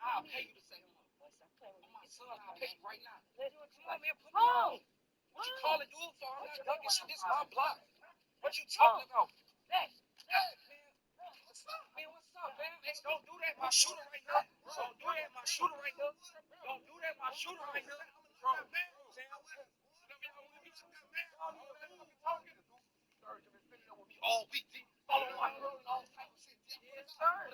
I'll pay you to say hello. I'm my son. I'll pay you right now. Come on, man. Put me on. What you calling dude for? I'm not ducking shit. This is my block. What you talking about? Hey, man. What's up, man? What's up, man? Hey, don't do that. My shooter right now. Don't do that. My shooter right now. Don't do that. My shooter right now. Bro, man. All week, follow my all type of shit. Yes, sir.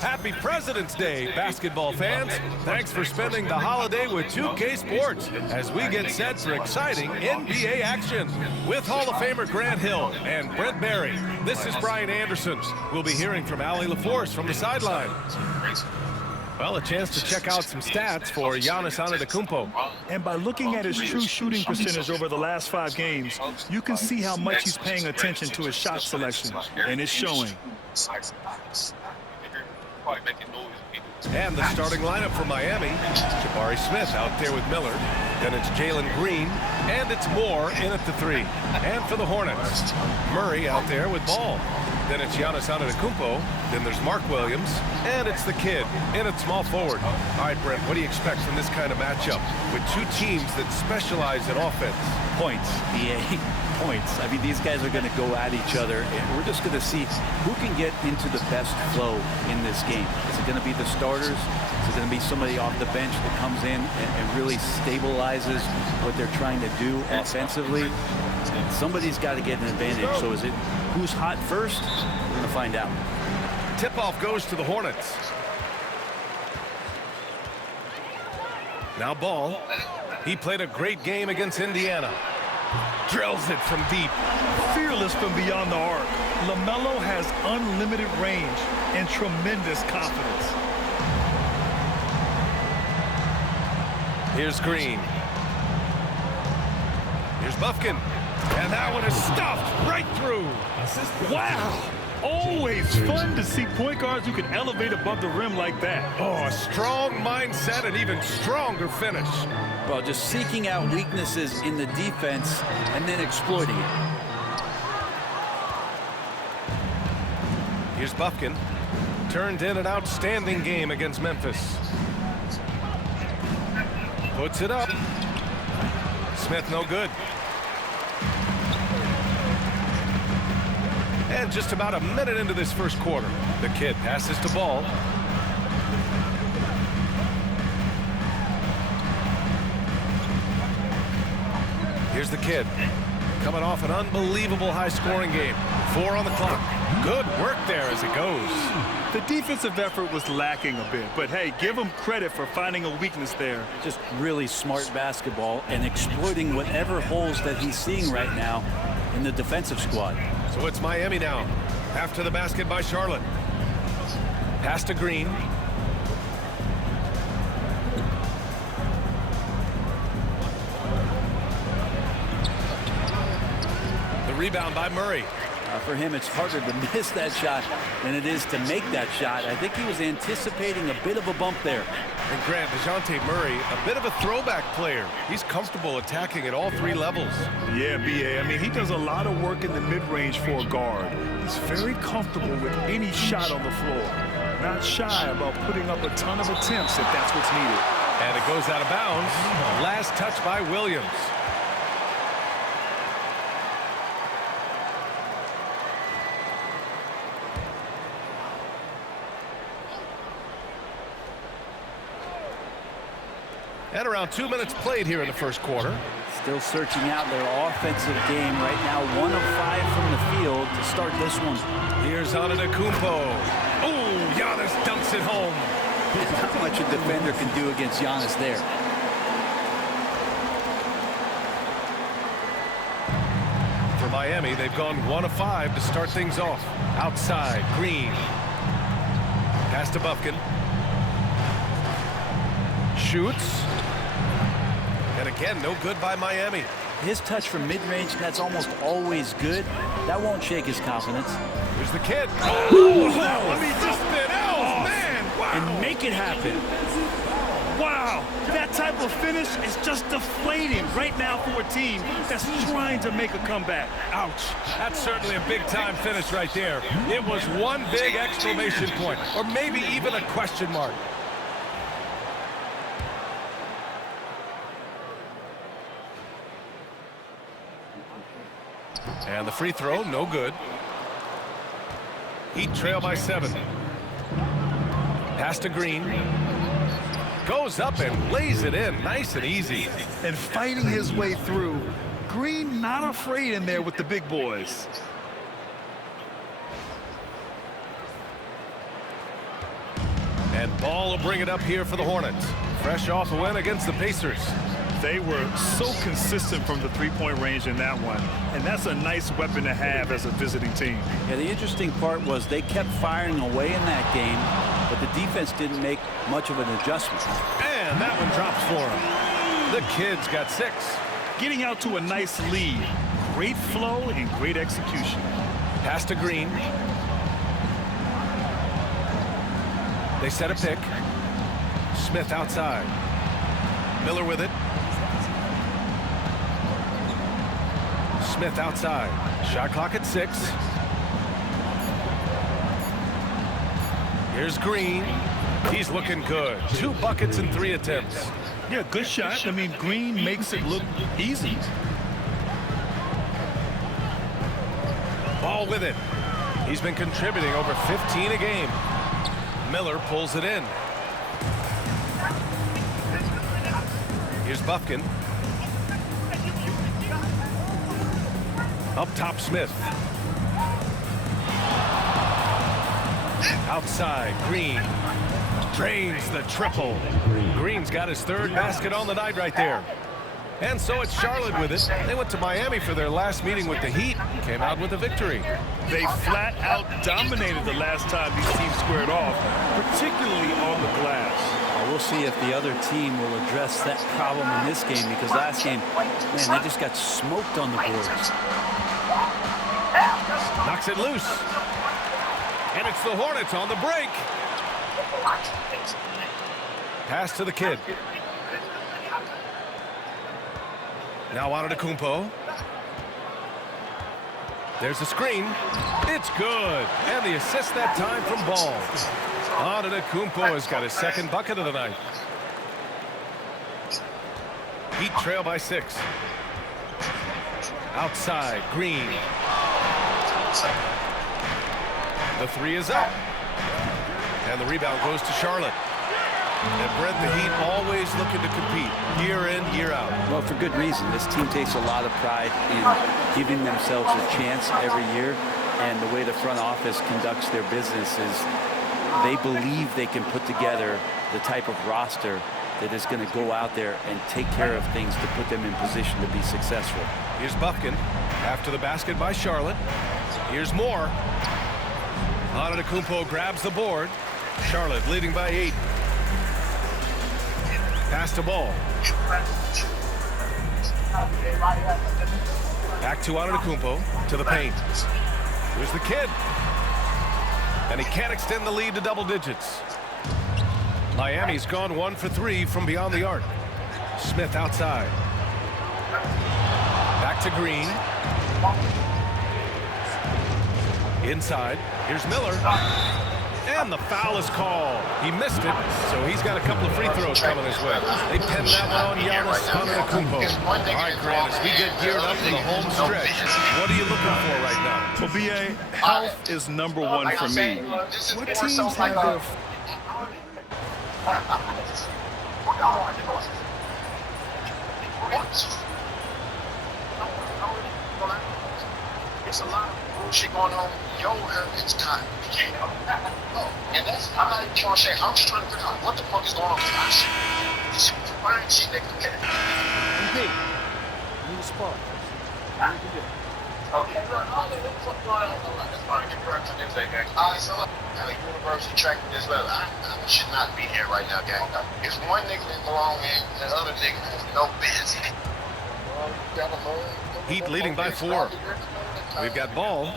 Happy President's Day, basketball fans. Thanks for spending the holiday with 2K Sports as we get set for exciting NBA action. With Hall of Famer Grant Hill and Brent Barry, this is Brian Anderson. We'll be hearing from Allie LaForce from the sideline. Well, a chance to check out some stats for Giannis Antetokounmpo. And by looking at his true shooting percentage over the last 5 games, you can see how much he's paying attention to his shot selection, and it's showing. And the starting lineup for Miami, Jabari Smith out there with Miller. Then it's Jalen Green, and it's Moore in at the 3. And for the Hornets, Murray out there with Ball. Then it's Giannis Antetokounmpo. Then there's Mark Williams, and it's the kid in at small forward. All right, Brent, what do you expect from this kind of matchup with 2 teams that specialize in offense? Points, BA, points. I mean, these guys are going to go at each other, and we're just going to see who can get into the best flow in this game. Is it going to be the starters? Is it going to be somebody off the bench that comes in and really stabilizes what they're trying to do offensively? Somebody's got to get an advantage. So is it who's hot first? We're going to find out. Tip-off goes to the Hornets. Now Ball. He played a great game against Indiana. Drills it from deep. Fearless from beyond the arc, LaMelo has unlimited range and tremendous confidence. Here's Green. Here's Bufkin. And that one is stuffed right through. Wow. Always fun to see point guards who can elevate above the rim like that. Oh, a strong mindset and even stronger finish. Well, just seeking out weaknesses in the defense and then exploiting it. Here's Bufkin. Turned in an outstanding game against Memphis. Puts it up. Smith no good. And just about a minute into this first quarter, the kid passes to Ball. Here's the kid, coming off an unbelievable high-scoring game. 4 on the clock. Good work there as it goes. The defensive effort was lacking a bit, but hey, give him credit for finding a weakness there. Just really smart basketball and exploiting whatever holes that he's seeing right now in the defensive squad. So it's Miami now. After the basket by Charlotte. Pass to Green. The rebound by Murray. For him, it's harder to miss that shot than it is to make that shot. I think he was anticipating a bit of a bump there. And Grant, DeJounte Murray, a bit of a throwback player. He's comfortable attacking at all 3 levels. Yeah, B.A. I mean, he does a lot of work in the mid-range for a guard. He's very comfortable with any shot on the floor. Not shy about putting up a ton of attempts if that's what's needed. And it goes out of bounds. Last touch by Williams. And around 2 minutes played here in the first quarter. Still searching out their offensive game right now. 1 of 5 from the field to start this one. Here's Antetokounmpo. Oh, Giannis dumps it home. Not much a defender can do against Giannis there. For Miami, they've gone 1 of 5 to start things off. Outside, Green. Pass to Bufkin. Shoots. And again, no good by Miami. His touch from mid-range, that's almost always good. That won't shake his confidence. Here's the kid. Oh, let me just spin out, man. Wow. And make it happen. Wow, that type of finish is just deflating right now for a team that's trying to make a comeback. Ouch. That's certainly a big-time finish right there. It was one big exclamation point, or maybe even a question mark. And the free throw, no good. Heat trail by 7. Pass to Green. Goes up and lays it in, nice and easy. And fighting his way through. Green not afraid in there with the big boys. And Ball will bring it up here for the Hornets. Fresh off a win against the Pacers. They were so consistent from the three-point range in that one. And that's a nice weapon to have as a visiting team. Yeah, the interesting part was they kept firing away in that game, but the defense didn't make much of an adjustment. And that one drops for him. The kid's got 6. Getting out to a nice lead. Great flow and great execution. Pass to Green. They set a pick. Smith outside. Miller with it. Smith outside. Shot clock at 6. Here's Green. He's looking good. 2 buckets and 3 attempts. Yeah, good shot. I mean, Green makes it look easy. Ball with it. He's been contributing over 15 a game. Miller pulls it in. Here's Bufkin. Up top, Smith. Outside, Green. Drains the triple. Green's got his 3rd basket on the night right there. And so it's Charlotte with it. They went to Miami for their last meeting with the Heat and came out with a victory. They flat out dominated the last time these teams squared off, particularly on the glass. We'll see if the other team will address that problem in this game, because last game, man, they just got smoked on the boards. Knocks it loose. And it's the Hornets on the break. Pass to the kid. Now Antetokounmpo. There's the screen. It's good. And the assist that time from Ball. Antetokounmpo has got his second bucket of the night. Heat trail by 6. Outside, Green. The 3 is up. And the rebound goes to Charlotte. And Brent, the Heat always looking to compete year in, year out. Well, for good reason. This team takes a lot of pride in giving themselves a chance every year. And the way the front office conducts their business is they believe they can put together the type of roster that is going to go out there and take care of things to put them in position to be successful. Here's Bufkin after the basket by Charlotte. Here's Moore. Antetokounmpo grabs the board. Charlotte leading by 8. Pass to Ball. Back to Antetokounmpo to the paint. Here's the kid. And he can't extend the lead to double digits. Miami's gone 1 for 3 from beyond the arc. Smith outside. Back to Green. Inside. Here's Miller. And the foul is called. He missed it, so he's got a couple of free throws coming his way. They pinned that one on Giannis Antetokounmpo. All right, Grant, as we get geared up for the home stretch, what are you looking for right now? Well, BA, health is number 1 for me. What teams have their... It's a lot of bullshit going on. Yo, it's time. And that's, I'm not even trying to say, I'm just trying to figure out what the fuck is going on with my shit. This fine shit that can get it. Okay. New spot. Okay. That's fine. Get back to this thing, gang. Alright, so look, I'm a university track this level. I should not be here right now, gang. It's one nigga that belong in, and the other nigga has no business. Heat leading by 4. We've got Ball.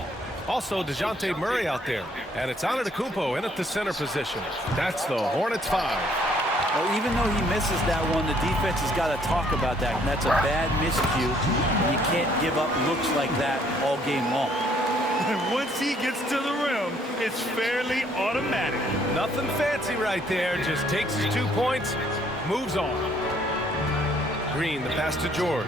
Also, DeJounte Murray out there. And it's Antetokounmpo in at the center position. That's the Hornets 5. Well, even though he misses that one, the defense has got to talk about that. And that's a bad miscue. You can't give up looks like that all game long. Once he gets to the rim, it's fairly automatic. Nothing fancy right there. Just takes his 2 points, moves on. Green, the pass to George.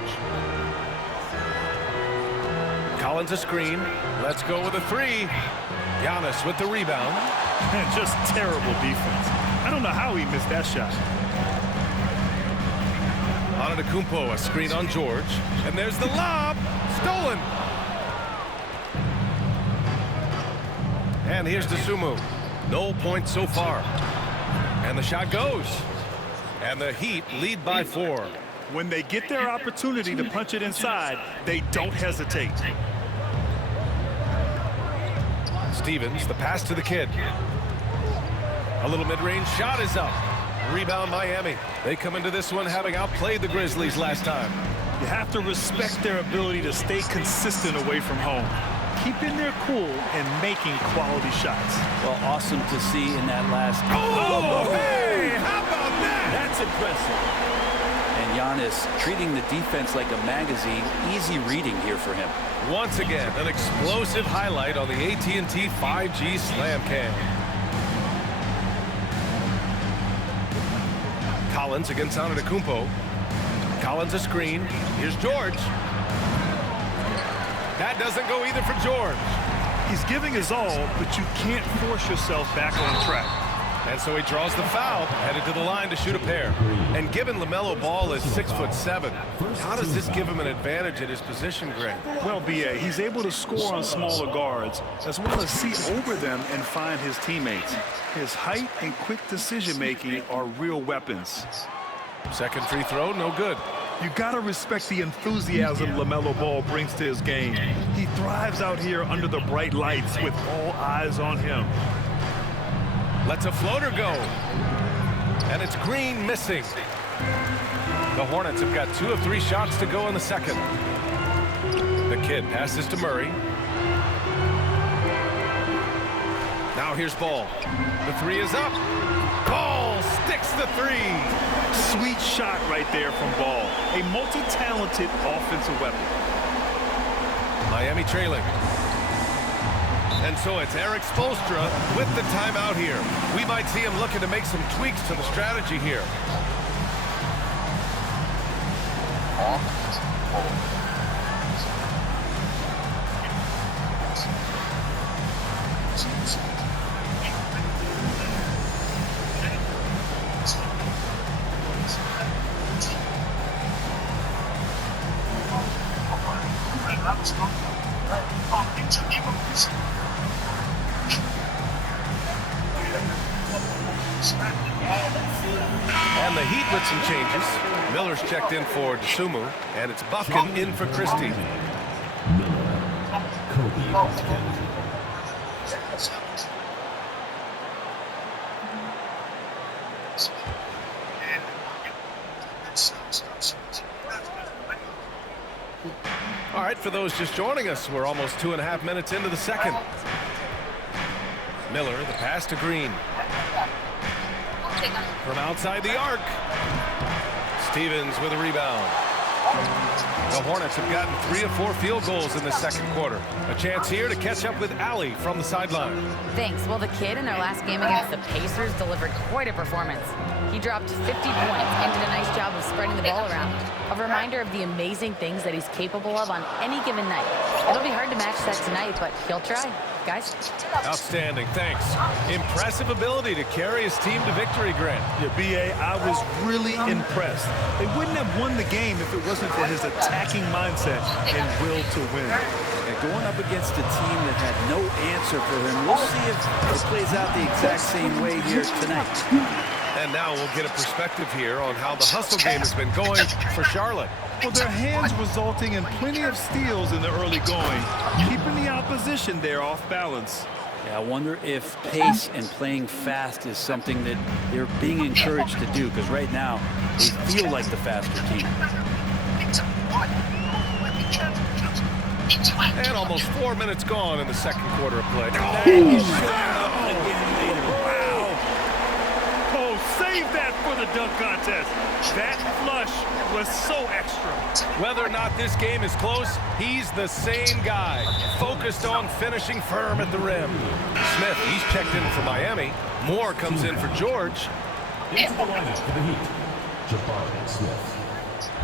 Collins a screen. Let's go with a 3. Giannis with the rebound. Just terrible defense. I don't know how he missed that shot. Antetokounmpo, a screen on George. And there's the lob. Stolen. And here's Dosunmu. No points so far. And the shot goes. And the Heat lead by 4. When they get their opportunity to punch it inside, they don't hesitate. Stevens, the pass to the kid. A little mid-range shot is up. Rebound Miami. They come into this one having outplayed the Grizzlies last time. You have to respect their ability to stay consistent away from home, keeping their cool and making quality shots. Well, awesome to see in that last. Oh, hey, how about that? That's impressive. And Giannis treating the defense like a magazine. Easy reading here for him. Once again, an explosive highlight on the AT&T 5G Slam Cam. Collins against Antetokounmpo. Collins a screen. Here's George. That doesn't go either for George. He's giving his all, but you can't force yourself back on track. And so he draws the foul, headed to the line to shoot a pair. And given LaMelo Ball is 6'7", how does this give him an advantage at his position, Greg? Well, BA, he's able to score on smaller guards, as well as see over them and find his teammates. His height and quick decision-making are real weapons. Second free throw, no good. You gotta respect the enthusiasm LaMelo Ball brings to his game. He thrives out here under the bright lights with all eyes on him. Lets a floater go. And it's Green missing. The Hornets have got 2 of 3 shots to go in the second. The kid passes to Murray. Now here's Ball. The three is up. Ball sticks the three. Sweet shot right there from Ball. A multi-talented offensive weapon. Miami trailing. And so it's Eric Spoelstra with the timeout here. We might see him looking to make some tweaks to the strategy here. And the Heat with some changes. Miller's checked in for DeSumo, and it's Buffkin in for Christie. All right, for those just joining us, we're almost 2.5 minutes into the second. Miller, the pass to Green. From outside the arc. Stevens with a rebound. The Hornets have gotten 3 of 4 field goals in the second quarter. A chance here to catch up with Allie from the sideline. Thanks. Well, the kid in their last game against the Pacers delivered quite a performance. He dropped 50 points and did a nice job of spreading the ball around. A reminder of the amazing things that he's capable of on any given night. It'll be hard to match that tonight, but he'll try. Guys? Outstanding, thanks. Impressive ability to carry his team to victory, Grant. Yeah, B.A., I was really impressed. They wouldn't have won the game if it wasn't for his attacking mindset and will to win. And going up against a team that had no answer for him, we'll see if it plays out the exact same way here tonight. And now we'll get a perspective here on how the hustle game has been going for Charlotte. Well, their hands resulting in plenty of steals in the early going, keeping the opposition there off balance. Yeah, I wonder if pace and playing fast is something that they're being encouraged to do, because right now they feel like the faster team. And almost 4 minutes gone in the second quarter of play. Save that for the dunk contest. That flush was so extra. Whether or not this game is close, he's the same guy, focused on finishing firm at the rim. Smith, he's checked in for Miami. Moore comes in for George. Into the lineup for the Heat, Jabari Smith,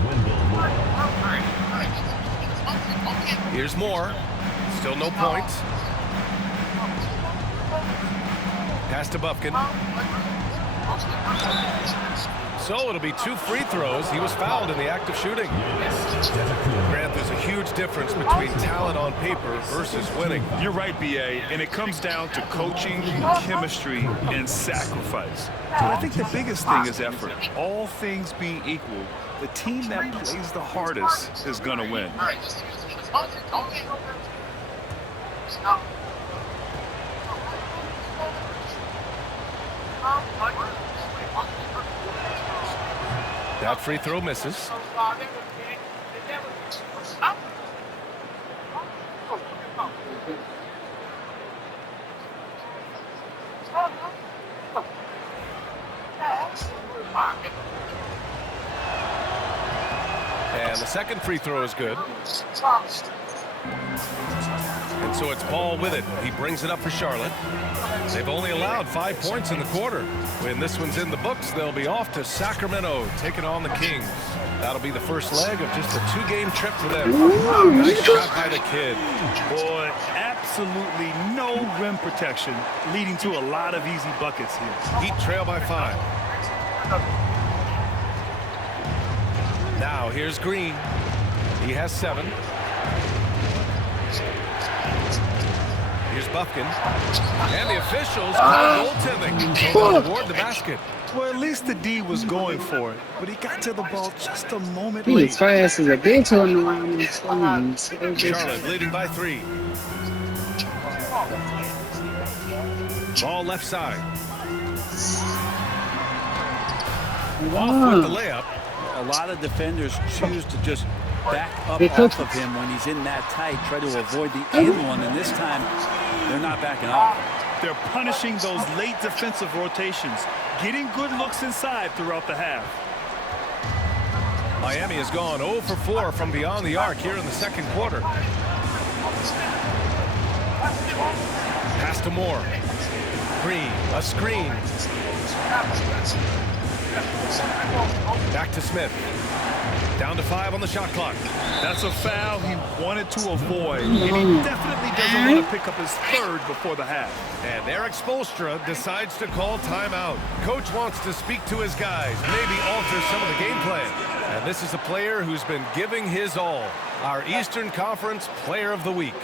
Wendell Moore. Here's Moore. Still no points. Pass to Buffkin. So it'll be 2 free throws. He was fouled in the act of shooting. Grant, there's a huge difference between talent on paper versus winning. You're right, B.A., and it comes down to coaching, chemistry, and sacrifice. But I think the biggest thing is effort. All things being equal, the team that plays the hardest is going to win. That free throw misses. And the second free throw is good. And so it's Ball with it. He brings it up for Charlotte. They've only allowed 5 points in the quarter. When this one's in the books, they'll be off to Sacramento, taking on the Kings. That'll be the first leg of just a 2-game trip for them. Nice shot by the kid. Boy, absolutely no rim protection, leading to a lot of easy buckets here. Heat trail by 5. Now here's Green. He has 7. Here's Buffkin. And the officials call goaltending. They'll award the basket. Well, at least the D was going for it, but he got to the ball just a moment He's late. fast as a bitch on the line. Charlotte leading by 3. Ball left side. Off with the layup. A lot of defenders choose to just back up off of him when he's in that tight, try to avoid the and one, and this time they're not backing off. They're punishing those late defensive rotations, getting good looks inside throughout the half. Miami has gone 0 for 4 from beyond the arc here in the second quarter. Pass to Moore. Green, a screen. Back to Smith. Down to 5 on the shot clock. That's a foul he wanted to avoid, and he definitely doesn't want to pick up his third before the half. And Erik Spoelstra decides to call timeout. Coach wants to speak to his guys, maybe alter some of the game plan. And this is a player who's been giving his all. Our Eastern Conference Player of the Week.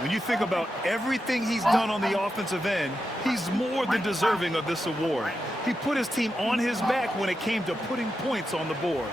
When you think about everything he's done on the offensive end, he's more than deserving of this award. He put his team on his back when it came to putting points on the board.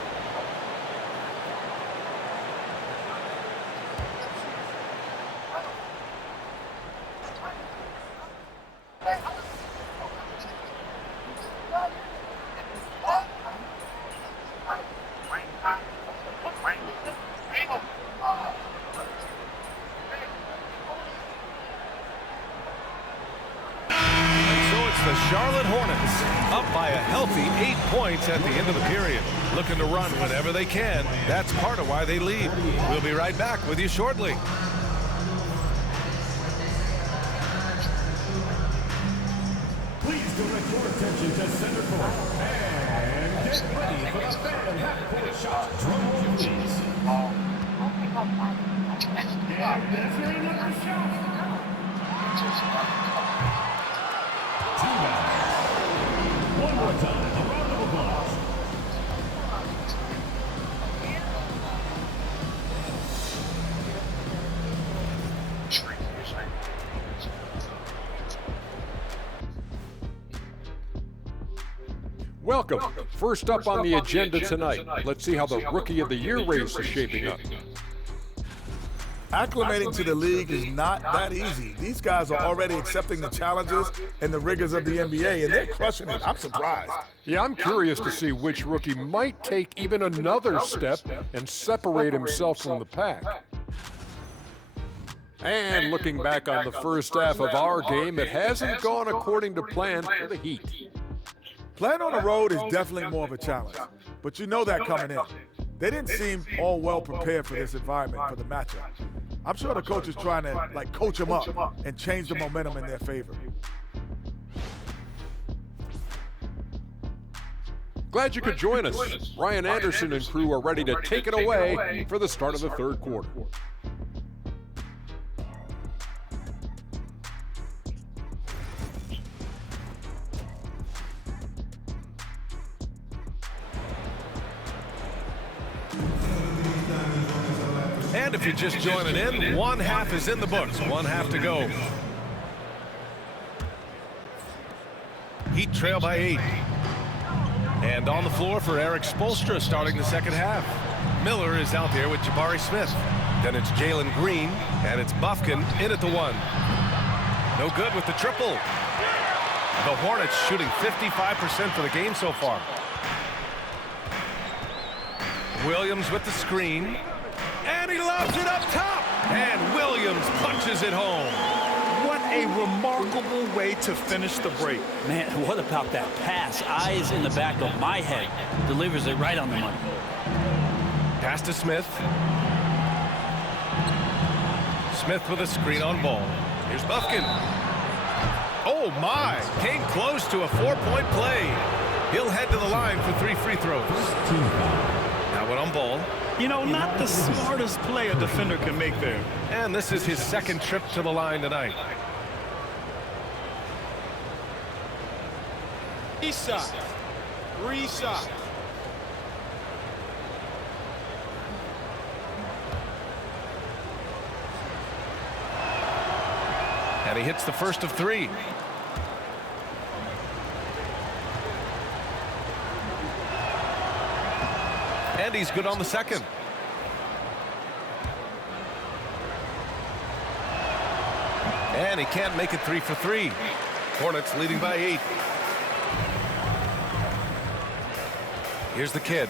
The Charlotte Hornets up by a healthy 8 points at the end of the period. Looking to run whenever they can. That's part of why they lead. We'll be right back with you shortly. Please direct your attention to center court. And get ready for the fan half-court shot. Drum roll, please. And that's your number shot. One more time, a round of applause. Welcome. First up on the agenda tonight, let's see how the Rookie of the Year race is shaping up. Acclimating to the league is not that easy. These guys are already accepting the challenges and the rigors of the NBA, and they're crushing it. I'm surprised. Yeah, I'm curious to see which rookie might take even another step and separate himself from the pack. And looking back on the first half of our game, it hasn't gone according to plan for the Heat. Playing on the road is definitely more of a challenge, but you know that coming in. They didn't seem all well prepared for this environment, for the matchup. I'm sure the coach is trying to coach them up and change the momentum in their favor. Glad you could join us. Ryan Anderson and crew are ready to take it away for the start of the third quarter. And if you're just joining in, one half is in the books, one half to go. Heat trail by 8. And on the floor for Erik Spoelstra starting the second half. Miller is out there with Jabari Smith. Then it's Jalen Green, and it's Bufkin in at the 1. No good with the triple. The Hornets shooting 55% for the game so far. Williams with the screen. And he lobs it up top. And Williams punches it home. What a remarkable way to finish the break. Man, what about that pass? Eyes in the back of my head. Delivers it right on the money. Pass to Smith. Smith with a screen on ball. Here's Bufkin. Oh my, came close to a 4-point play. He'll head to the line for 3 free throws. Now one on ball. You know, not the smartest play a defender can make there. And this is his second trip to the line tonight. Reset. Reset. And he hits the first of 3. And he's good on the second. And he can't make it 3 for 3. Hornets leading by 8. Here's the kid.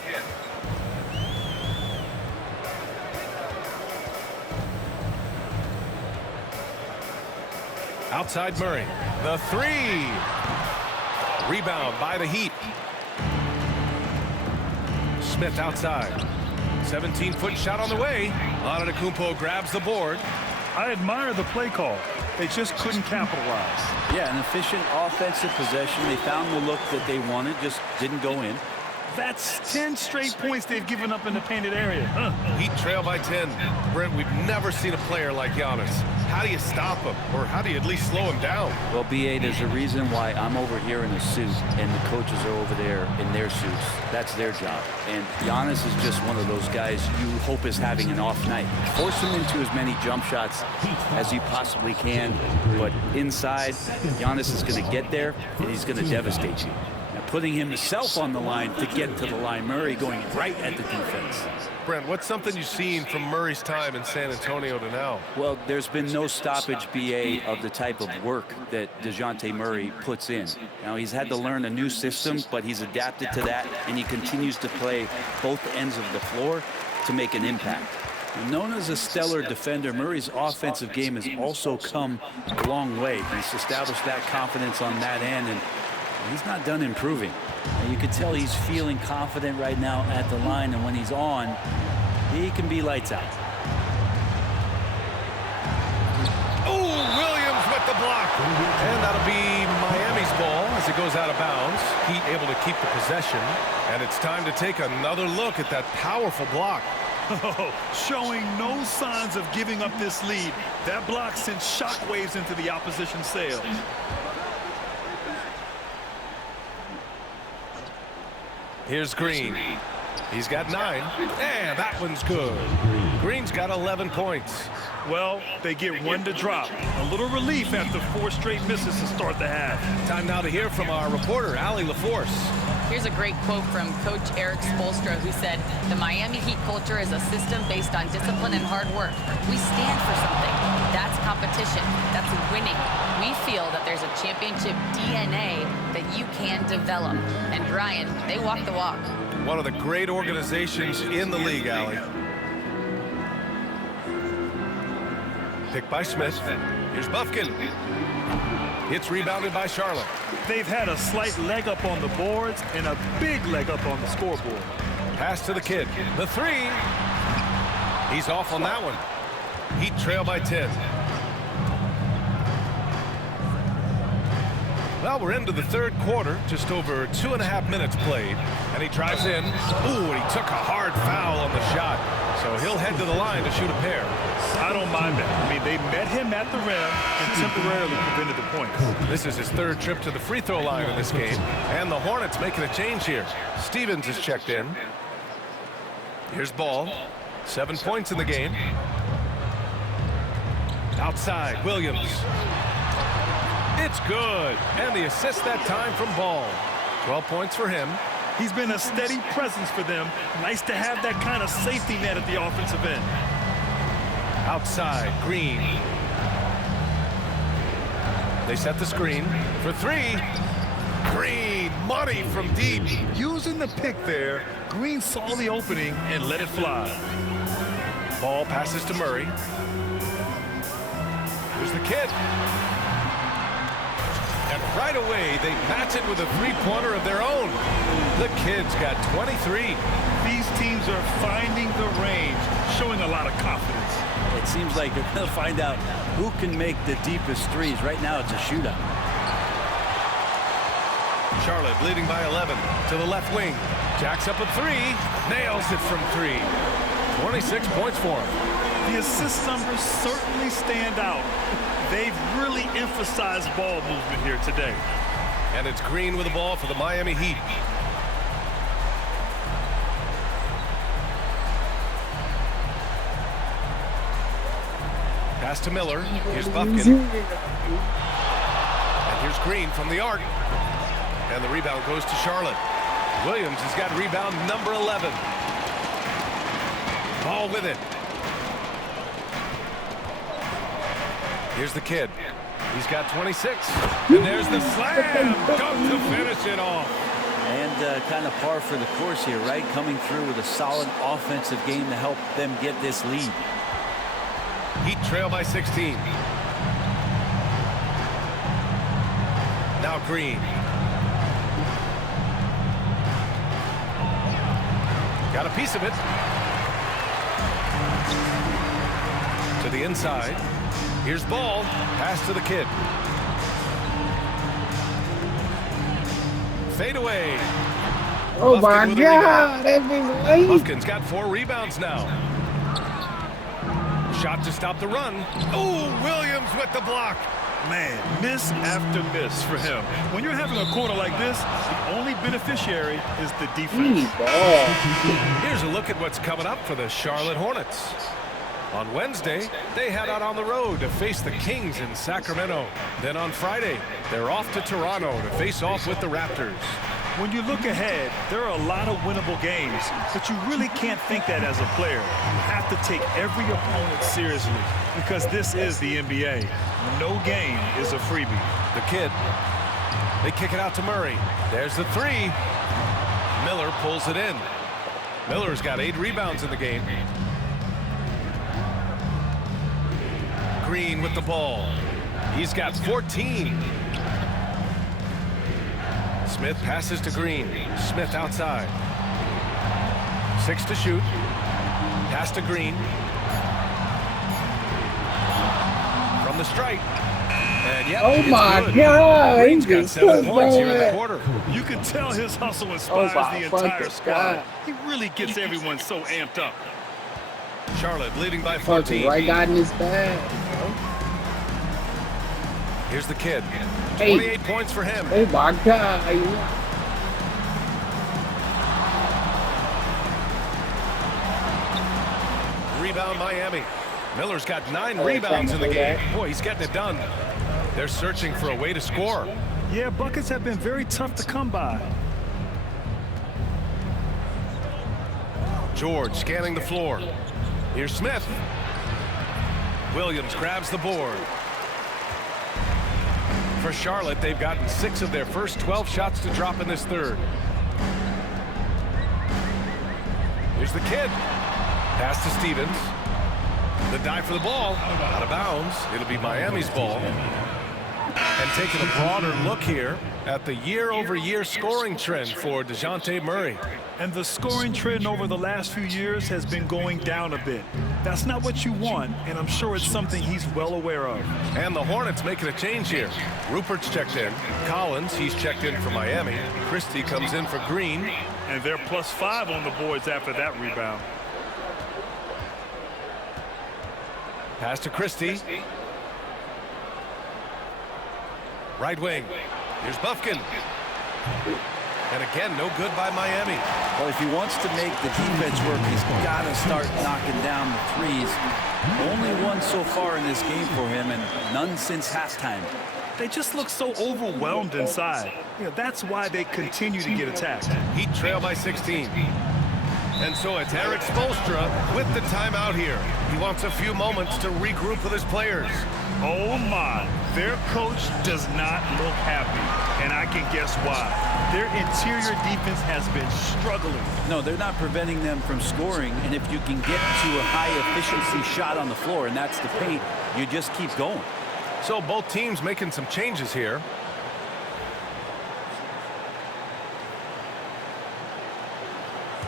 Outside Murray. The three. Rebound by the Heat. Smith outside. 17-foot shot on the way. Antetokounmpo grabs the board. I admire the play call. They just couldn't capitalize. Yeah, an efficient offensive possession. They found the look that they wanted, just didn't go in. That's 10 straight points they've given up in the painted area. Heat trail by 10. Brent, we've never seen a player like Giannis. How do you stop him? Or how do you at least slow him down? Well, B.A., there's a reason why I'm over here in a suit and the coaches are over there in their suits. That's their job. And Giannis is just one of those guys you hope is having an off night. Force him into as many jump shots as you possibly can. But inside, Giannis is going to get there and he's going to devastate you. Putting himself on the line to get to the line. Murray going right at the defense. Brent, what's something you've seen from Murray's time in San Antonio to now? Well, there's been no stoppage, B.A., of the type of work that DeJounte Murray puts in. Now, he's had to learn a new system, but he's adapted to that, and he continues to play both ends of the floor to make an impact. Known as a stellar defender, Murray's offensive game has also come a long way. He's established that confidence on that end, and he's not done improving. And you can tell he's feeling confident right now at the line, and when he's on, he can be lights out. Oh, Williams with the block. And that'll be Miami's ball as it goes out of bounds. Heat able to keep the possession. And it's time to take another look at that powerful block. Showing no signs of giving up this lead. That block sent shockwaves into the opposition sails. Here's Green. He's got 9. And that one's good. Green's got 11 points. Well, they get one to drop. A little relief after 4 straight misses to start the half. Time now to hear from our reporter, Allie LaForce. Here's a great quote from Coach Eric Spoelstra, who said, "The Miami Heat culture is a system based on discipline and hard work. We stand for something. That's competition. That's winning. We feel that there's a championship DNA that you can develop." And Brian, they walk the walk. One of the great organizations in the league, Allie. Picked by Smith. Here's Bufkin. It's rebounded by Charlotte. They've had a slight leg up on the boards and a big leg up on the scoreboard. Pass to the kid. The 3. He's off on that one. Heat trail by 10. Well, we're into the third quarter. Just over 2.5 minutes played. And he drives in. Ooh, and he took a hard foul on the shot. So he'll head to the line to shoot a pair. I don't mind that. I mean, they met him at the rim and temporarily prevented the points. This is his 3rd trip to the free throw line in this game. And the Hornets making a change here. Stevens is checked in. Here's Ball. 7 points in the game. Outside, Williams. It's good. And the assist that time from Ball. 12 points for him. He's been a steady presence for them. Nice to have that kind of safety net at the offensive end. Outside, Green. They set the screen for 3. Green, money from deep. Using the pick there, Green saw the opening and let it fly. Ball passes to Murray. Here's the kid. And right away, they match it with a 3-pointer of their own. The kid's got 23. These teams are finding the range, showing a lot of confidence. It seems like they're going to find out who can make the deepest threes. Right now, it's a shootout. Charlotte leading by 11 to the left wing. Jacks up a 3. Nails it from 3. 26 points for him. The assist numbers certainly stand out. They've really emphasized ball movement here today. And it's Green with the ball for the Miami Heat. Pass to Miller. Here's Bufkin. And here's Green from the arc. And the rebound goes to Charlotte. Williams has got rebound number 11. Ball with it. Here's the kid. He's got 26. And there's the slam dunk to finish it off. And kind of par for the course here, right? Coming through with a solid offensive game to help them get this lead. Heat trail by 16. Now Green. Got a piece of it. To the inside. Here's ball. Pass to the kid. Fade away. Oh Bufkin my with a rebound. God, that big lady. Bufkin's got 4 rebounds now. Shot to stop the run. Oh, Williams with the block. Man, miss after miss for him. When you're having a quarter like this, the only beneficiary is the defense. Here's a look at what's coming up for the Charlotte Hornets. On Wednesday, they head out on the road to face the Kings in Sacramento. Then on Friday, they're off to Toronto to face off with the Raptors. When you look ahead, there are a lot of winnable games, but you really can't think that as a player. You have to take every opponent seriously because this is the NBA. No game is a freebie. The kid. They kick it out to Murray. There's the 3. Miller pulls it in. Miller's got 8 rebounds in the game. Green with the ball. He's got 14. Smith passes to Green. Smith outside. 6 to shoot. Pass to Green. From the strike. And yep, Oh my good. God, Green's he got just 7 took points here in the that. quarter. You can tell his hustle inspires my the entire fucking squad. God. He really gets everyone so amped up. Charlotte leading by Fucking 14. right guy in his bag. Here's the kid. Hey. 28 points for him. Oh my God. Rebound Miami. Miller's got 9 rebounds in the game. Boy, he's getting it done. They're searching for a way to score. Yeah, buckets have been very tough to come by. George scanning the floor. Here's Smith. Williams grabs the board. For Charlotte, they've gotten 6 of their first 12 shots to drop in this third. Here's the kid. Pass to Stevens. The dive for the ball. Out of bounds. It'll be Miami's ball. And taking a broader look here at the year-over-year scoring trend for DeJounte Murray. And the scoring trend over the last few years has been going down a bit. That's not what you want, and I'm sure it's something he's well aware of. And the Hornets making a change here. Rupert's checked in. Collins, he's checked in for Miami. Christie comes in for Green. And they're +5 on the boards after that rebound. Pass to Christie. Right wing. Here's Bufkin. And again, no good by Miami. Well, if he wants to make the defense work, he's got to start knocking down the threes. Only one so far in this game for him, and none since halftime. They just look so overwhelmed inside. You know, that's why they continue to get attacked. Heat trail by 16. And so it's Eric Spoelstra with the timeout here. He wants a few moments to regroup with his players. Oh my, their coach does not look happy, and I can guess why. Their interior defense has been struggling. No, they're not preventing them from scoring, and if you can get to a high-efficiency shot on the floor, and that's the paint, you just keep going. So both teams making some changes here.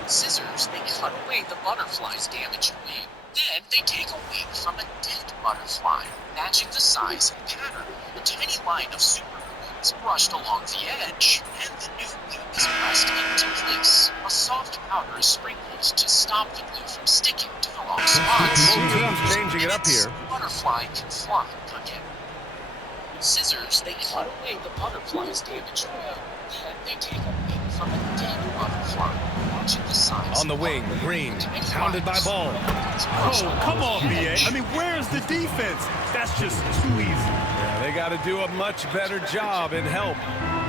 Scissors, they cut away the butterfly's damaged wing. Then they take a wing from a dead butterfly, matching the size and pattern. A tiny line of super glue is brushed along the edge, and the new wing is pressed into place. A soft powder is sprinkled to stop the glue from sticking to the wrong spots. Both teams changing it up here. The butterfly can fly again. Scissors, they cut away the butterfly's damaged wing. Then they take a wing from a dead butterfly, matching the size. On the wing, Green, pounded by Ball. Oh, come on, BA. I mean, where's the defense? That's just too easy. Yeah, they got to do a much better job in help.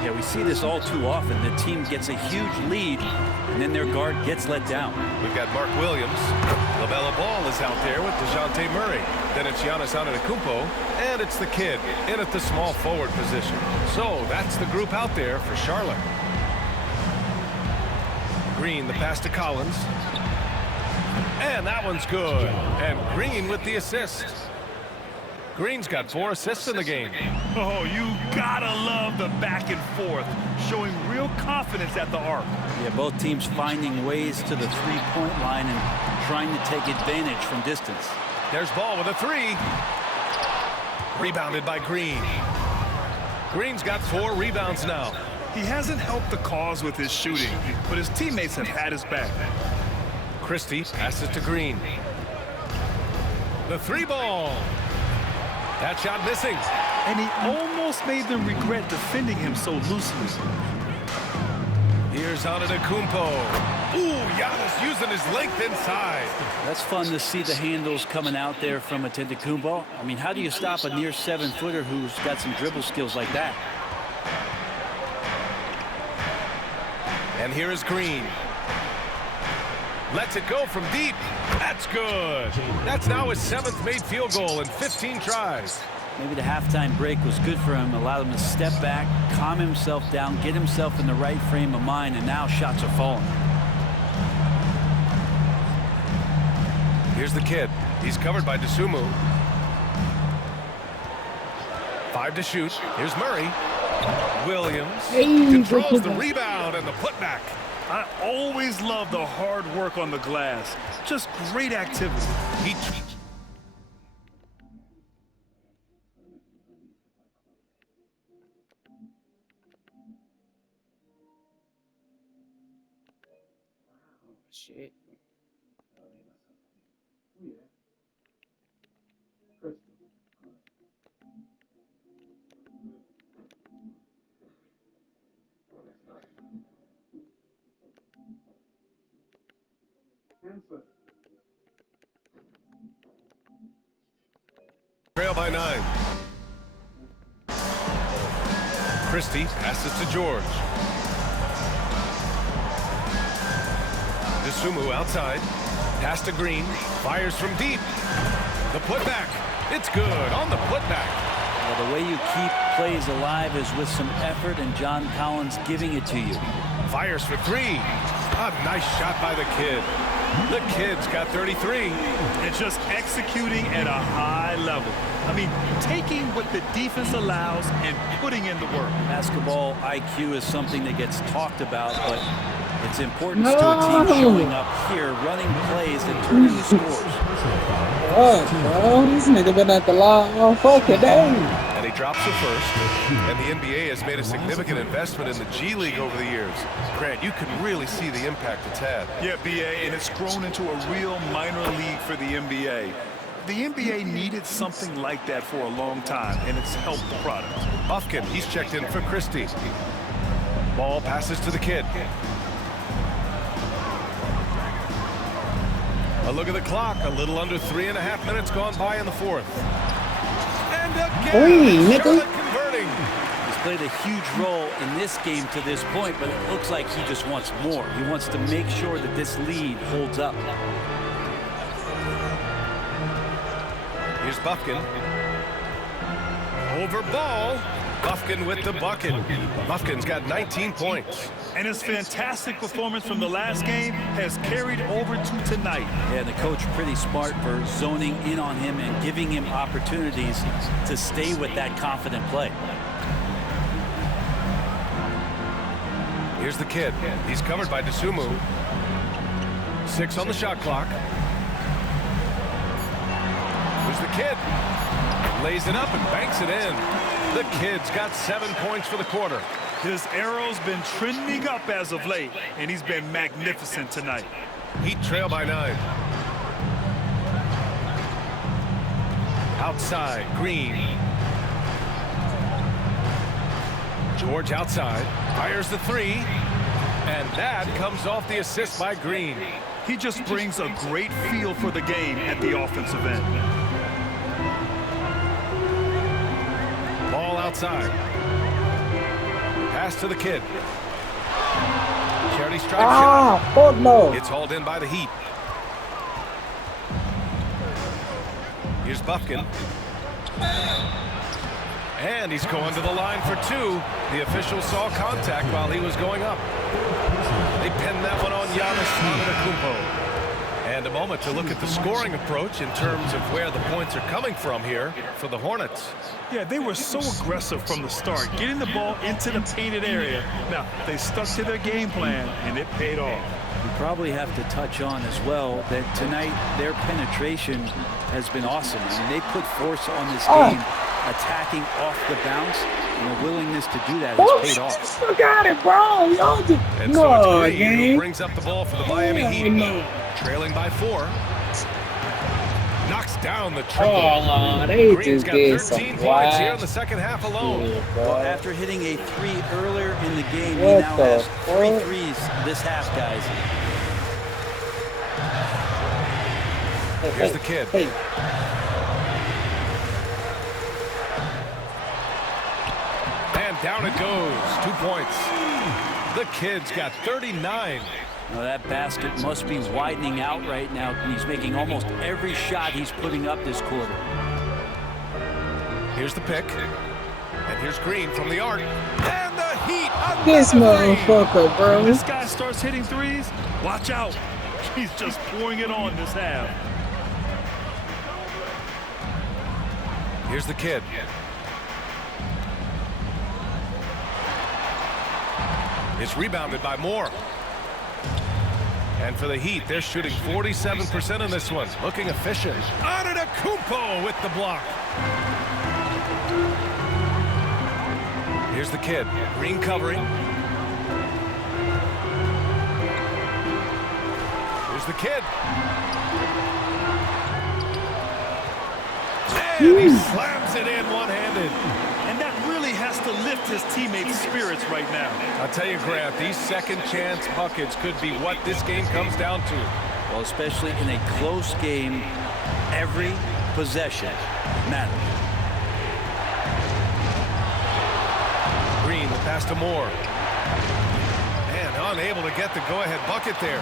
Yeah, we see this all too often. The team gets a huge lead, and then their guard gets let down. We've got Mark Williams. LaMelo Ball is out there with DeJounte Murray. Then it's Giannis Antetokounmpo, and it's the kid in at the small forward position. So that's the group out there for Charlotte. Green, the pass to Collins. And that one's good. And Green with the assist. Green's got 4 assists in the game. Oh, you gotta love the back and forth, showing real confidence at the arc. Yeah, both teams finding ways to the three-point line and trying to take advantage from distance. There's Ball with a 3. Rebounded by Green. Green's got 4 rebounds now. He hasn't helped the cause with his shooting, but his teammates have had his back. Christie passes to Green. The 3 ball. That shot missing. And he almost made them regret defending him so loosely. Here's Antetokounmpo. Ooh, Giannis using his length inside. That's fun to see the handles coming out there from Antetokounmpo. I mean, how do you stop a near 7-footer who's got some dribble skills like that? And here is Green. Lets it go from deep. That's good. That's now his 7th made field goal in 15 tries. Maybe the halftime break was good for him, allowed him to step back, calm himself down, get himself in the right frame of mind, and now shots are falling. Here's the kid. He's covered by Dosunmu. 5 to shoot. Here's Murray. Williams controls the rebound and the putback. I always love the hard work on the glass. Just great activity. Shit. Trail by 9. Christie passes to George. Dosunmu outside. Pass to Green. Fires from deep. The putback. It's good on the putback. Well, the way you keep plays alive is with some effort, and John Collins giving it to you. Fires for 3. A nice shot by the kid. The kid's got 33. And just executing at a high level. I mean, taking what the defense allows and putting in the work. Basketball IQ is something that gets talked about, but its importance to a team showing up here, running plays and turning the scores. What, bro? This nigga been at the line all fucking day. And he drops the first. And the NBA has made a significant investment in the G League over the years. Grant, you can really see the impact it's had. Yeah, BA, and it's grown into a real minor league for the NBA. The NBA needed something like that for a long time, and it's helped the product. Bufkin, he's checked in for Christie. Ball passes to the kid. A look at the clock. A little under 3.5 minutes gone by in the 4th. And again, Charlotte converting. He's played a huge role in this game to this point, but it looks like he just wants more. He wants to make sure that this lead holds up. Here's Bufkin. Over Ball. Bufkin with the bucket. Bufkin's got 19 points. And his fantastic performance from the last game has carried over to tonight. Yeah, the coach pretty smart for zoning in on him and giving him opportunities to stay with that confident play. Here's the kid. He's covered by Dosunmu. 6 on the shot clock. Here's the kid. Lays it up and banks it in. The kid's got 7 points for the quarter. His arrow's been trending up as of late, and he's been magnificent tonight. Heat trail by 9. Outside, Green. George outside, fires the 3, and that comes off the assist by Green. He just brings a great feel for the game at the offensive end. Ball outside. Pass to the kid. Charity stripe shot. Fuck no. It's hauled in by the Heat. Here's Bufkin. And he's going to the line for 2. The official saw contact while he was going up. They pinned that one on Giannis Antetokounmpo. And a moment to look at the scoring approach in terms of where the points are coming from here for the Hornets. Yeah, they were so aggressive from the start, getting the ball into the painted area. Now, they stuck to their game plan, and it paid off. We probably have to touch on as well that tonight their penetration has been awesome. I mean, they put force on this game, attacking off the bounce, and the willingness to do that has paid off. Still got it, bro. Y'all just And so it's Green who brings up the ball for the Miami Heat, trailing by 4. Knocks down the triple. Oh, they Green's just got did 13 some points here in the second half alone. Well, after hitting a 3 earlier in the game, he What now the has 3 fuck? threes this half, guys. Here's the kid. Hey. And down it goes. 2 points. The kid's got 39. Now that basket must be widening out right now. He's making almost every shot he's putting up this quarter. Here's the pick. And here's Green from the arc. And the Heat. This motherfucker, bro. When this guy starts hitting threes, watch out. He's just pouring it on this half. Here's the kid. It's rebounded by Moore. And for the Heat, they're shooting 47% in this one. Looking efficient. Antetokounmpo with the block. Here's the kid. Green covering. Here's the kid. And he slams it in one-handed. And that really has to lift his teammates' spirits right now. I'll tell you, Grant, these second-chance buckets could be what this game comes down to. Well, especially in a close game, every possession matters. Green, the pass to Moore. And unable to get the go-ahead bucket there.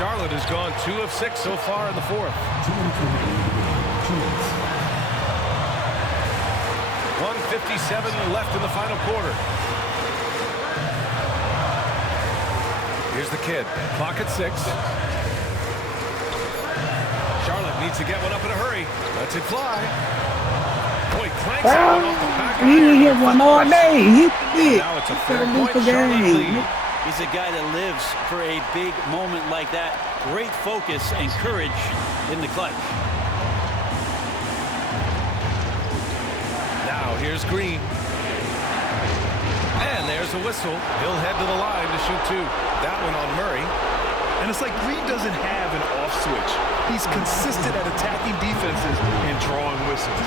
Charlotte has gone 2 of 6 so far in the fourth. 1:57 left in the final quarter. Here's the kid. Clock at 6. Charlotte needs to get one up in a hurry. Lets it fly. Boy, cranks out off the back. He didn't hit one all day. He did. Now it's a Better do 4-point for Charlotte game. lead. He's a guy that lives for a big moment like that. Great focus and courage in the clutch. Now here's Green. And there's a whistle. He'll head to the line to shoot 2. That one on Murray. And it's like Green doesn't have an off switch. He's consistent at attacking defenses and drawing whistles.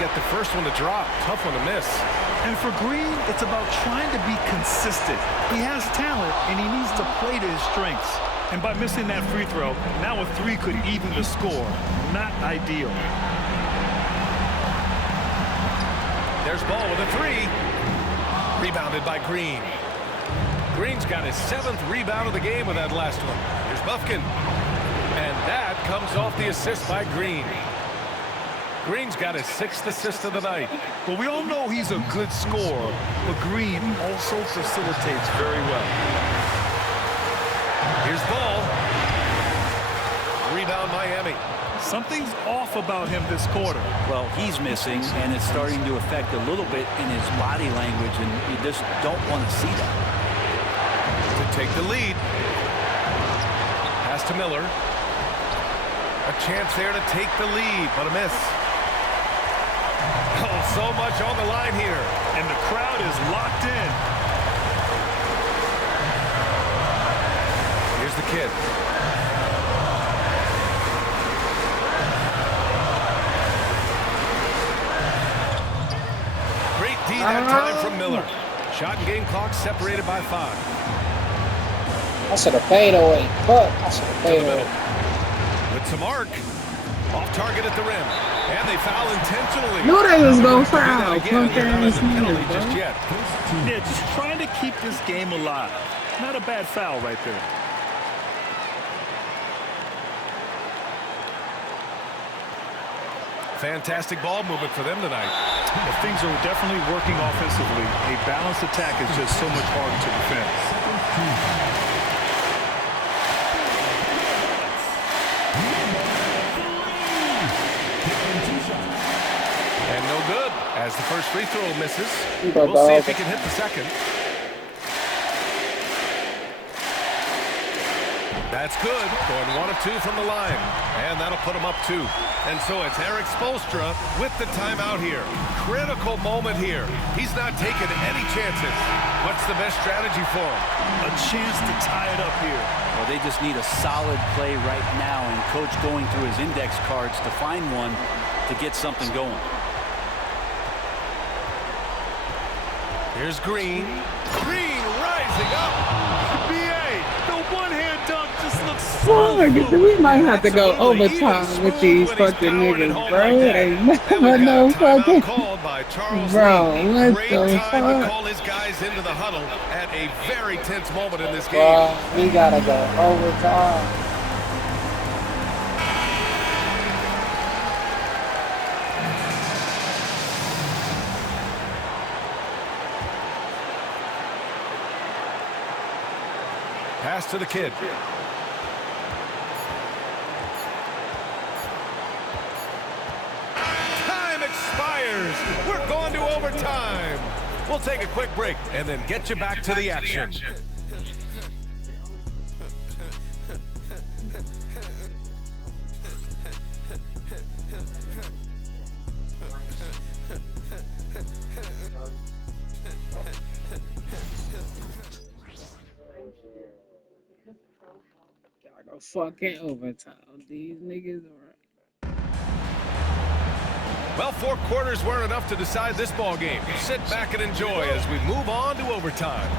Get the first one to drop. Tough one to miss. And for Green, it's about trying to be consistent. He has talent, and he needs to play to his strengths. And by missing that free throw, now a 3 could even the score. Not ideal. There's Ball with a 3. Rebounded by Green. Green's got his 7th rebound of the game with that last one. Here's Bufkin. And that comes off the assist by Green. Green's got his 6th assist of the night. Well, we all know he's a good scorer, but Green also facilitates very well. Here's Ball. Rebound Miami. Something's off about him this quarter. Well, he's missing, and it's starting to affect a little bit in his body language, and you just don't want to see that. To take the lead. Pass to Miller. A chance there to take the lead, but a miss. Oh, so much on the line here. And the crowd is locked in. Here's the kid. Great D that time from Miller. Shot and game clock separated by 5. I should have faded away. Fuck. I should have faded away. With some arc. Off target at the rim. And they foul intentionally. Knew they was gonna They do that foul. again, Punk and they're not ass in the penalty nigga, just bro. yet. Yeah, just trying to keep this game alive. Not a bad foul right there. Fantastic ball movement for them tonight. Well, things are definitely working offensively. A balanced attack is just so much harder to defend. And no good as the first free throw misses. Bro, We'll see if bro. he can hit the second. That's good. Going 1 of 2 from the line. And that'll put him up 2. And so it's Eric Spoelstra with the timeout here. Critical moment here. He's not taking any chances. What's the best strategy for him? A chance to tie it up here. Well, they just need a solid play right now, and Coach going through his index cards to find one to get something going. Here's Green. Green rising up. BA, the one-hand dunk just looks Fuck, we might have to go overtime with these fucking niggas, bro. Ain't never no fucking. Called by Charles Bro, Lee. what Great the time to fuck? call his guys into the huddle at a very tense moment in this game. Bro, we gotta go overtime. Pass to the kid. Time expires. We're going to overtime. We'll take a quick break and then get you back to the action. Gotta go fucking overtime. These niggas are. Well, 4 quarters weren't enough to decide this ball game. Sit back and enjoy as we move on to overtime.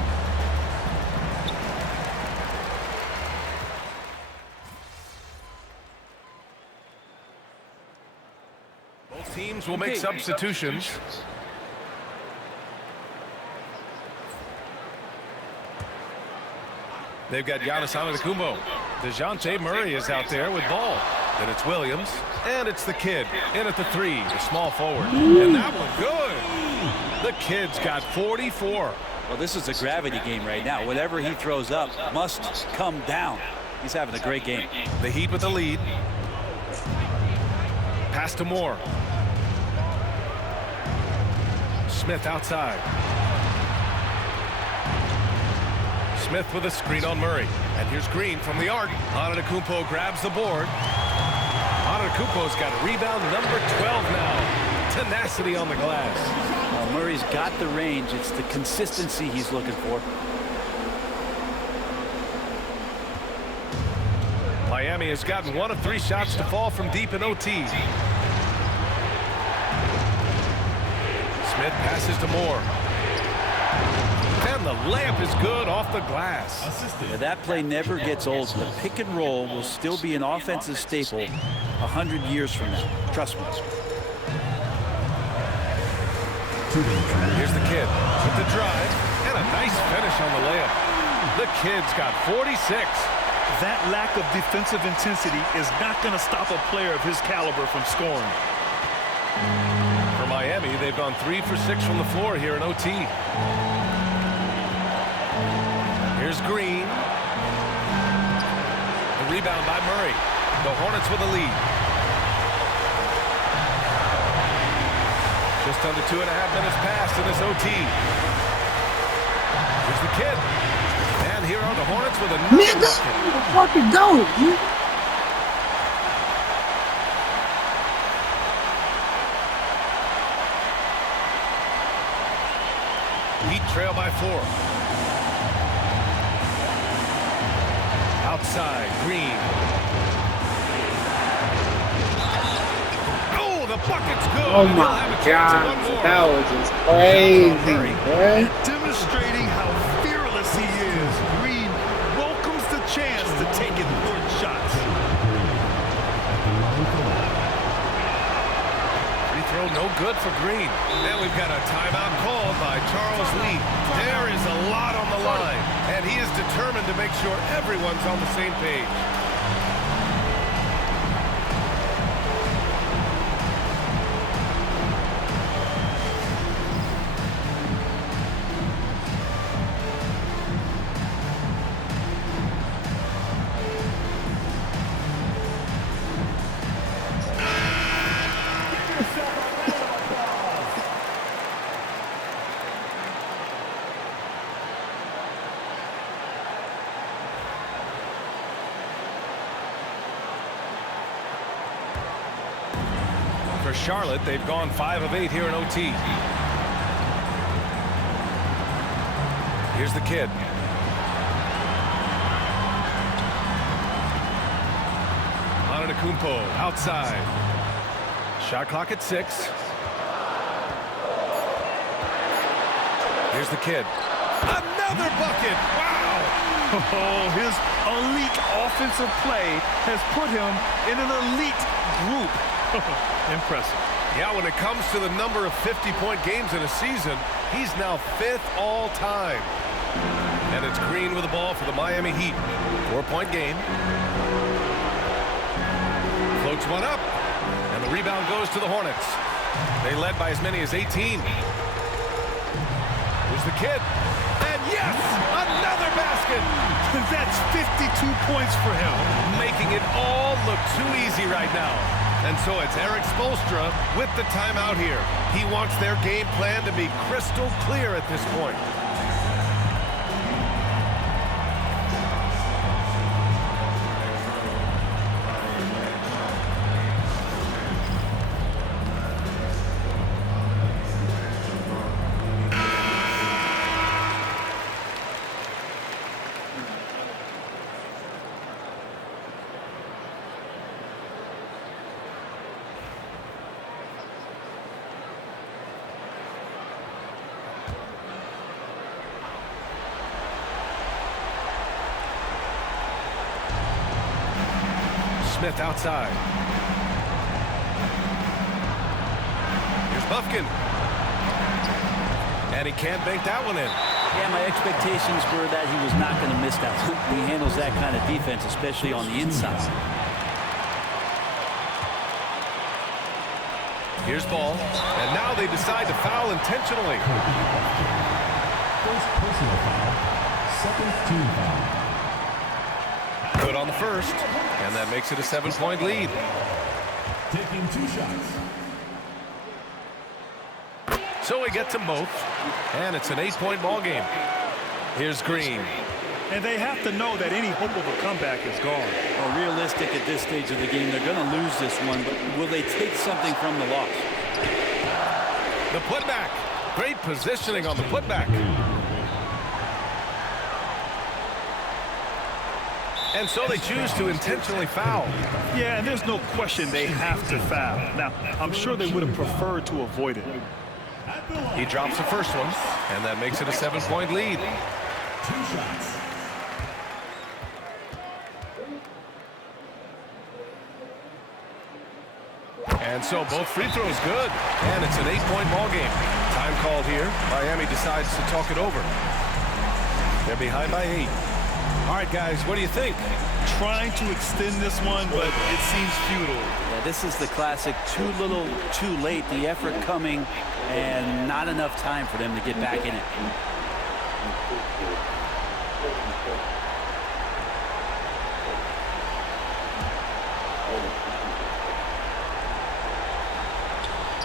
Both teams will make substitutions. They've got Giannis Antetokounmpo. DeJounte Murray is out there with ball. Then it's Williams, and it's the kid in at the 3, the small forward. And that one good. The kid's got 44. Well, this is a gravity game right now. Whatever he throws up must come down. He's having a great game. The Heat with the lead. Pass to Moore. Smith outside. Smith with a screen on Murray. And here's Green from the arc. Antetokounmpo grabs the board. Antetokounmpo's got rebound number 12 now. Tenacity on the glass. Well, Murray's got the range. It's the consistency he's looking for. Miami has gotten 1 of 3 shots to fall from deep in OT. Smith passes to Moore. And the layup is good off the glass. Yeah, that play never gets old. The pick and roll will still be an offensive staple 100 years from now. Trust me. Here's the kid with the drive and a nice finish on the layup. The kid's got 46. That lack of defensive intensity is not going to stop a player of his caliber from scoring. For Miami, they've gone 3 for 6 from the floor here in OT. Here's Green. The rebound by Murray. The Hornets with the lead. Just under 2.5 minutes passed in this OT. Here's the kid. And here are the Hornets with another Nigga, fucking go, man. Heat trail by 4. Outside, Green. Oh, the bucket's good. Oh He'll my have a chance at god, one more. that was just crazy, bro. Demonstrating how fearless he is. Green welcomes the chance to take important shots. No good for Green. And we've got a timeout called by Charles Lee. There is a lot on the line, and he is determined to make sure everyone's on the same page. For Charlotte, they've gone 5 of 8 here in OT. Here's the kid. Antetokounmpo outside. Shot clock at 6. Here's the kid. Another bucket! Wow! Oh, his elite offensive play has put him in an elite group. Impressive. Yeah, when it comes to the number of 50-point games in a season, he's now 5th all time. And it's Green with the ball for the Miami Heat. 4-point game. Floats one up, and the rebound goes to the Hornets. They led by as many as 18. Here's the kid. And yes, another basket. That's 52 points for him. Making it all look too easy right now. And so it's Eric Spoelstra with the timeout here. He wants their game plan to be crystal clear at this point. Smith outside. Here's Bufkin. And he can't bank that one in. Yeah, my expectations were that he was not going to miss that. He handles that kind of defense, especially on the inside. Here's ball. And now they decide to foul intentionally. First personal foul. Second team foul. Good on the first. And that makes it a 7-point lead. Taking 2 shots. So he gets them both. And it's an 8-point ball game. Here's Green. And they have to know that any hope of a comeback is gone. Well, realistic at this stage of the game, they're going to lose this one, but will they take something from the loss? The putback. Great positioning on the putback. And so they choose to intentionally foul. Yeah, and there's no question they have to foul. Now, I'm sure they would have preferred to avoid it. He drops the first one, and that makes it a 7-point lead. 2 shots. And so both free throws good. And it's an 8-point ball game. Time called here. Miami decides to talk it over. They're behind by 8. All right, guys, what do you think? Trying to extend this one, but it seems futile. Yeah, this is the classic too little, too late. The effort coming and not enough time for them to get back in it.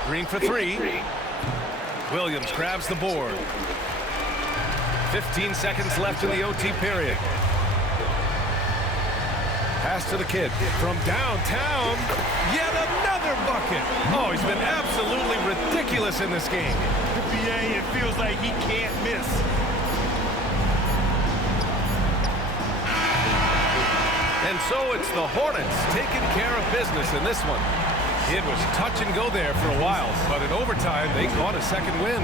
Green for 3. Williams grabs the board. 15 seconds left in the OT period. Pass to the kid from downtown. Yet another bucket. Oh, he's been absolutely ridiculous in this game. The PA, it feels like he can't miss. And so it's the Hornets taking care of business in this one. It was touch and go there for a while, but in overtime, they caught a second win.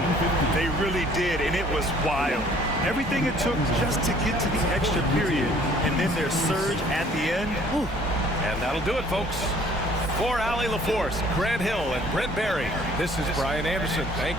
They really did, and it was wild. Everything it took just to get to the extra period, and then their surge at the end. Whew. And that'll do it, folks. For Allie LaForce, Grant Hill, and Brent Barry, this is Brian Anderson. Thank